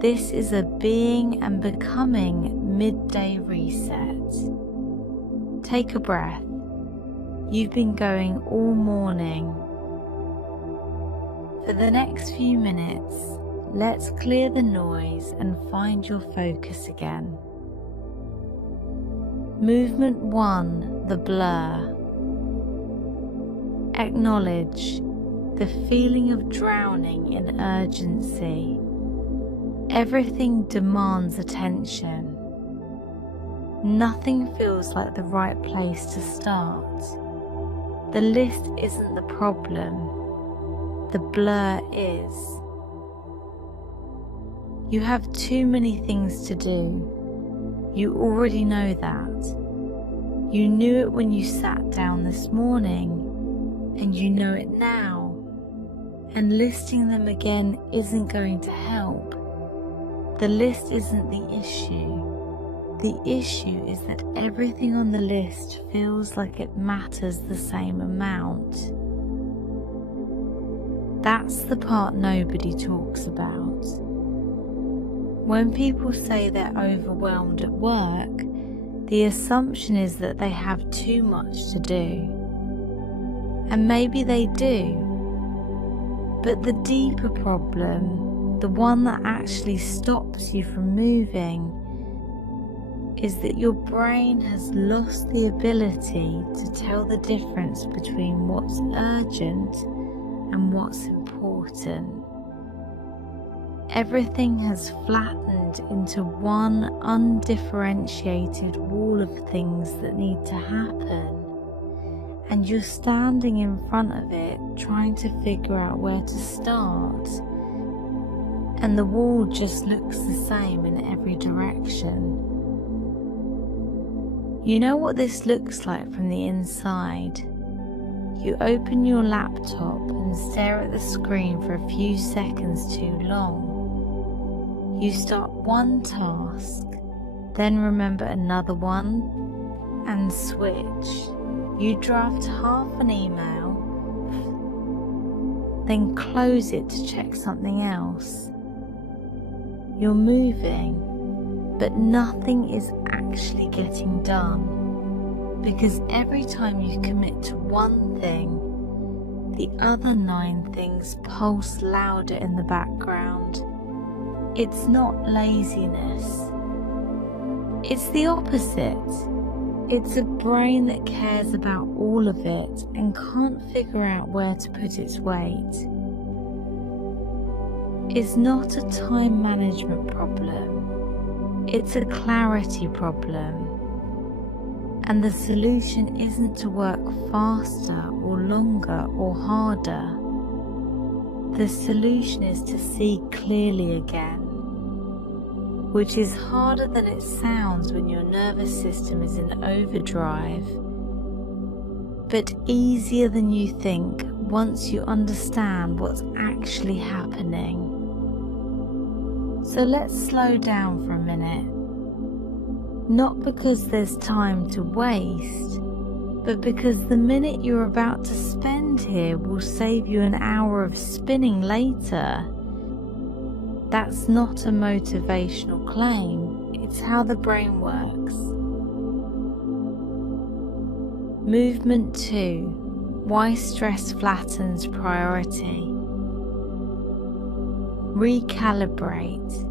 This is a being and becoming midday reset. Take a breath. You've been going all morning. For the next few minutes, let's clear the noise and find your focus again. Movement 1, the blur. Acknowledge the feeling of drowning in urgency. Everything demands attention. Nothing feels like the right place to start. The list isn't the problem. The blur is. You have too many things to do. You already know that. You knew it when you sat down this morning, and you know it now. And listing them again isn't going to help. The list isn't the issue. The issue is that everything on the list feels like it matters the same amount. That's the part nobody talks about. When people say they're overwhelmed at work, the assumption is that they have too much to do. And maybe they do. But the deeper problem, the one that actually stops you from moving, is that your brain has lost the ability to tell the difference between what's urgent and what's important. Everything has flattened into one undifferentiated wall of things that need to happen, and you're standing in front of it trying to figure out where to start, and the wall just looks the same in every direction. You know what this looks like from the inside. You open your laptop and stare at the screen for a few seconds too long. You start one task, then remember another one, and switch. You draft half an email, then close it to check something else. You're moving, but nothing is actually getting done, because every time you commit to one thing, the other 9 things pulse louder in the background. It's not laziness. It's the opposite. It's a brain that cares about all of it and can't figure out where to put its weight. It's not a time management problem. It's a clarity problem. And the solution isn't to work faster or longer or harder. The solution is to see clearly again, which is harder than it sounds when your nervous system is in overdrive, but easier than you think once you understand what's actually happening. So let's slow down for a minute. Not because there's time to waste, but because the minute you're about to spend here will save you an hour of spinning later. That's not a motivational claim, it's how the brain works. Movement 2. Why stress flattens priority. Recalibrate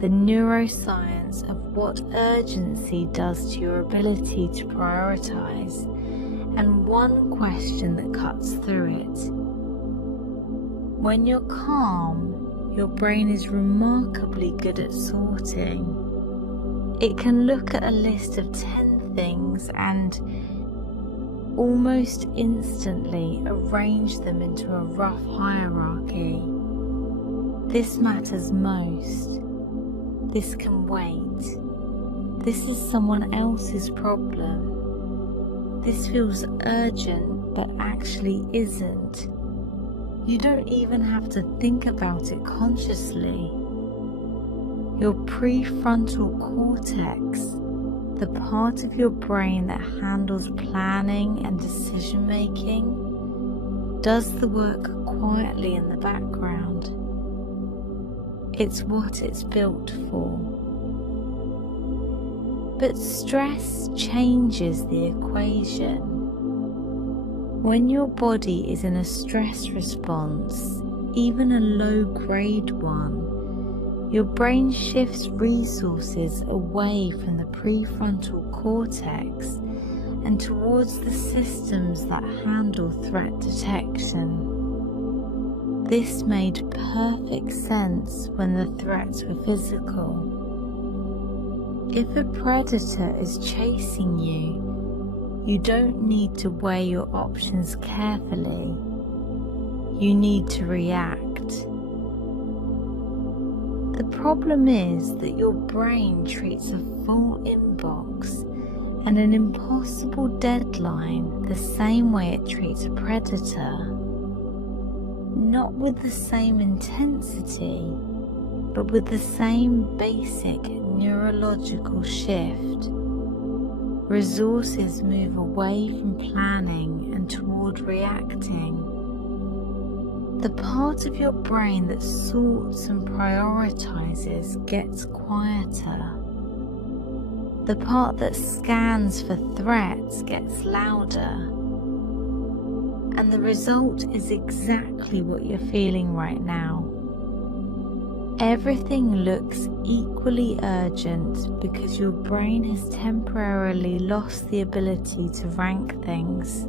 the neuroscience of what urgency does to your ability to prioritize, and one question that cuts through it. When you're calm, your brain is remarkably good at sorting. It can look at a list of 10 things and almost instantly arrange them into a rough hierarchy. This matters most. This can wait. This is someone else's problem. This feels urgent but actually isn't. You don't even have to think about it consciously. Your prefrontal cortex, the part of your brain that handles planning and decision making, does the work quietly in the background. It's what it's built for. But stress changes the equation. When your body is in a stress response, even a low-grade one, your brain shifts resources away from the prefrontal cortex and towards the systems that handle threat detection. This made perfect sense when the threats were physical. If a predator is chasing you, you don't need to weigh your options carefully. You need to react. The problem is that your brain treats a full inbox and an impossible deadline the same way it treats a predator. Not with the same intensity, but with the same basic neurological shift. Resources move away from planning and toward reacting. The part of your brain that sorts and prioritizes gets quieter. The part that scans for threats gets louder. And the result is exactly what you're feeling right now. Everything looks equally urgent because your brain has temporarily lost the ability to rank things.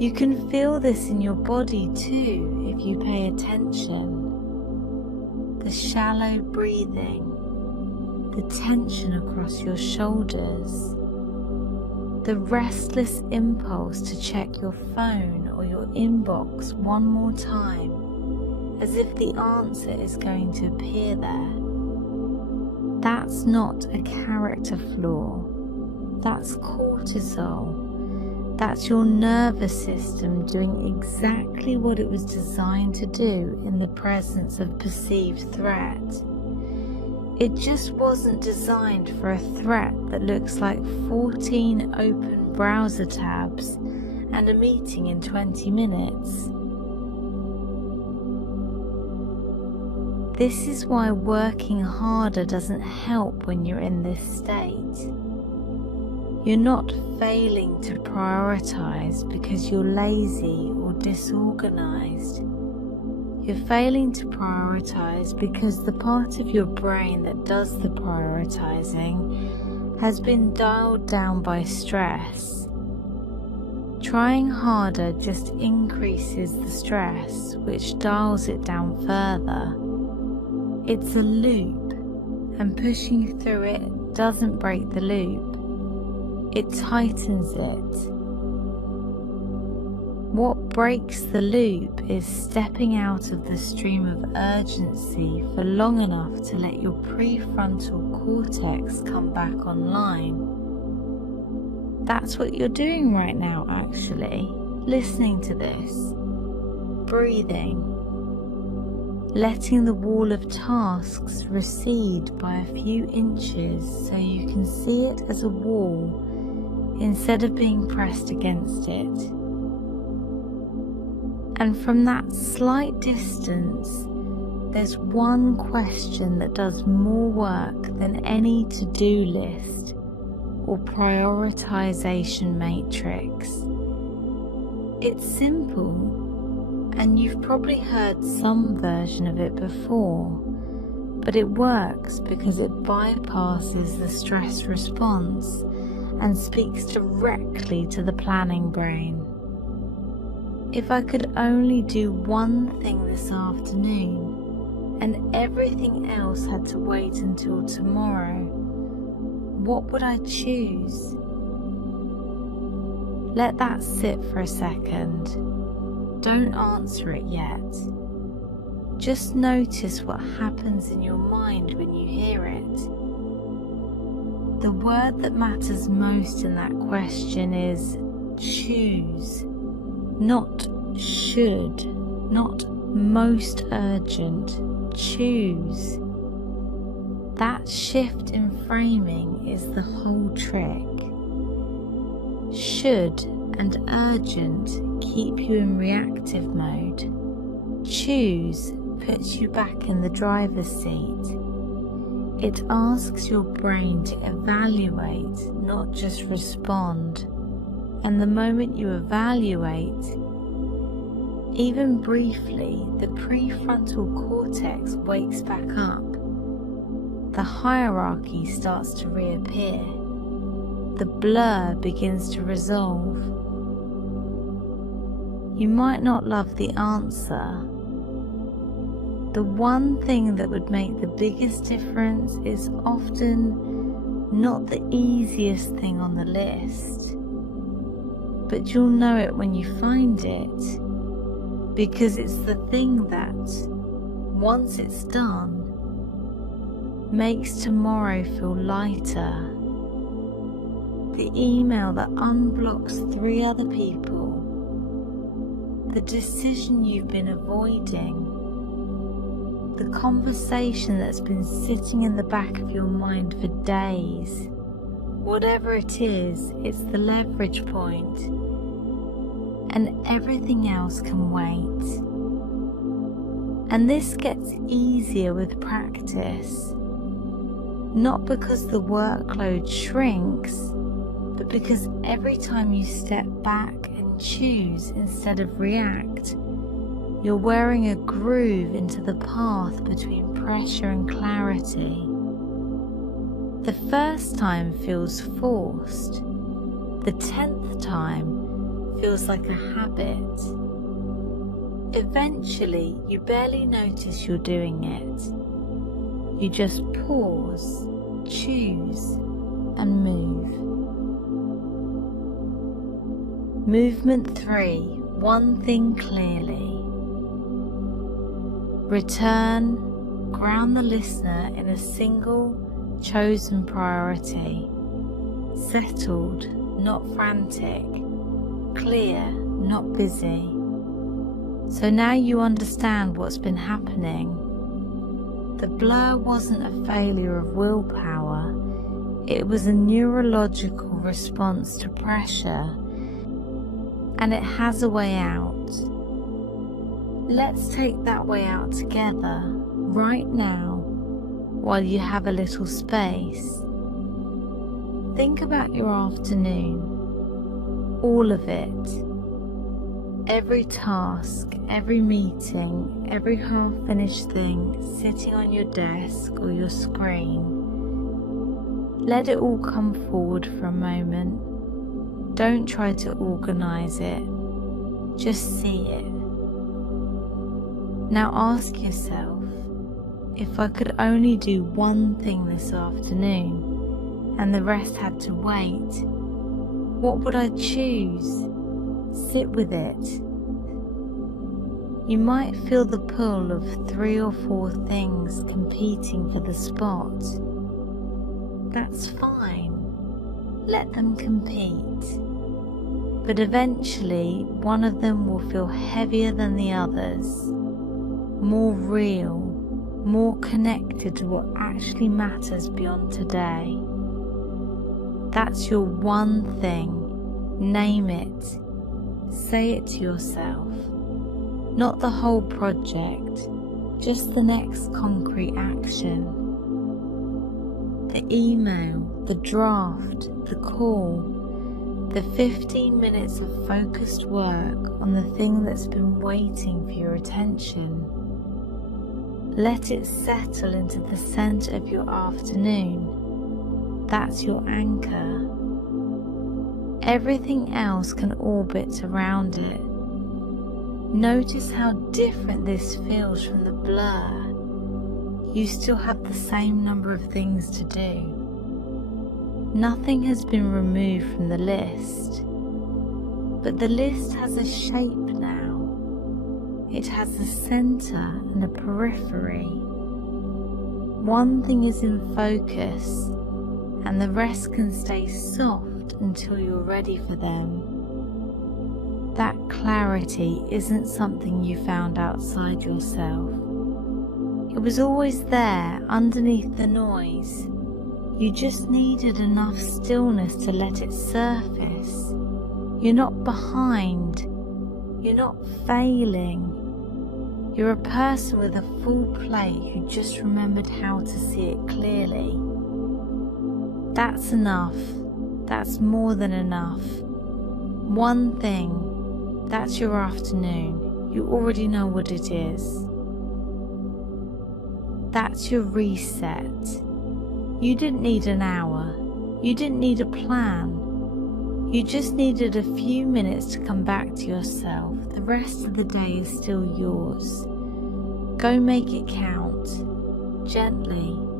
You can feel this in your body too if you pay attention. The shallow breathing, the tension across your shoulders, the restless impulse to check your phone or your inbox one more time, as if the answer is going to appear there. That's not a character flaw. That's cortisol. That's your nervous system doing exactly what it was designed to do in the presence of perceived threat. It just wasn't designed for a threat that looks like 14 open browser tabs and a meeting in 20 minutes. This is why working harder doesn't help when you're in this state. You're not failing to prioritize because you're lazy or disorganized. You're failing to prioritize because the part of your brain that does the prioritizing has been dialed down by stress. Trying harder just increases the stress, which dials it down further. It's a loop, and pushing through it doesn't break the loop. It tightens it. What breaks the loop is stepping out of the stream of urgency for long enough to let your prefrontal cortex come back online. That's what you're doing right now, actually. Listening to this. Breathing. Letting the wall of tasks recede by a few inches so you can see it as a wall instead of being pressed against it. And from that slight distance, there's one question that does more work than any to-do list or prioritization matrix. It's simple, and you've probably heard some version of it before, but it works because it bypasses the stress response and speaks directly to the planning brain. If I could only do one thing this afternoon and everything else had to wait until tomorrow, what would I choose? Let that sit for a second. Don't answer it yet. Just notice what happens in your mind when you hear it. The word that matters most in that question is choose, not should, not most urgent. Choose. That shift in framing is the whole trick. Should and urgent keep you in reactive mode. Choose puts you back in the driver's seat. It asks your brain to evaluate, not just respond. And the moment you evaluate, even briefly, the prefrontal cortex wakes back up. The hierarchy starts to reappear. The blur begins to resolve. You might not love the answer. The one thing that would make the biggest difference is often not the easiest thing on the list, but you'll know it when you find it, because it's the thing that, once it's done, makes tomorrow feel lighter. The email that unblocks 3 other people, the decision you've been avoiding, the conversation that's been sitting in the back of your mind for days. Whatever it is, it's the leverage point, and everything else can wait. And this gets easier with practice, not because the workload shrinks, but because every time you step back and choose instead of react, you're wearing a groove into the path between pressure and clarity. The first time feels forced. The 10th time feels like a habit. Eventually, you barely notice you're doing it. You just pause, choose, and move. Movement 3. One thing clearly. Return, ground the listener in a single, chosen priority. Settled, not frantic. Clear, not busy. So now you understand what's been happening. The blur wasn't a failure of willpower. It was a neurological response to pressure. And it has a way out. Let's take that way out together, right now, while you have a little space. Think about your afternoon, all of it. Every task, every meeting, every half-finished thing sitting on your desk or your screen. Let it all come forward for a moment. Don't try to organize it, just see it. Now ask yourself, if I could only do one thing this afternoon and the rest had to wait, what would I choose? Sit with it. You might feel the pull of 3 or 4 things competing for the spot. That's fine. Let them compete. But eventually, one of them will feel heavier than the others. More real, more connected to what actually matters beyond today. That's your one thing. Name it. Say it to yourself. Not the whole project, just the next concrete action. The email, the draft, the call, the 15 minutes of focused work on the thing that's been waiting for your attention. Let it settle into the center of your afternoon. That's your anchor. Everything else can orbit around it. Notice how different this feels from the blur. You still have the same number of things to do. Nothing has been removed from the list, but the list has a shape now. It has a center and a periphery. One thing is in focus, and the rest can stay soft until you're ready for them. That clarity isn't something you found outside yourself. It was always there underneath the noise. You just needed enough stillness to let it surface. You're not behind. You're not failing. You're a person with a full plate who just remembered how to see it clearly. That's enough. That's more than enough. One thing, that's your afternoon. You already know what it is. That's your reset. You didn't need an hour. You didn't need a plan. You just needed a few minutes to come back to yourself. The rest of the day is still yours. Go make it count. Gently.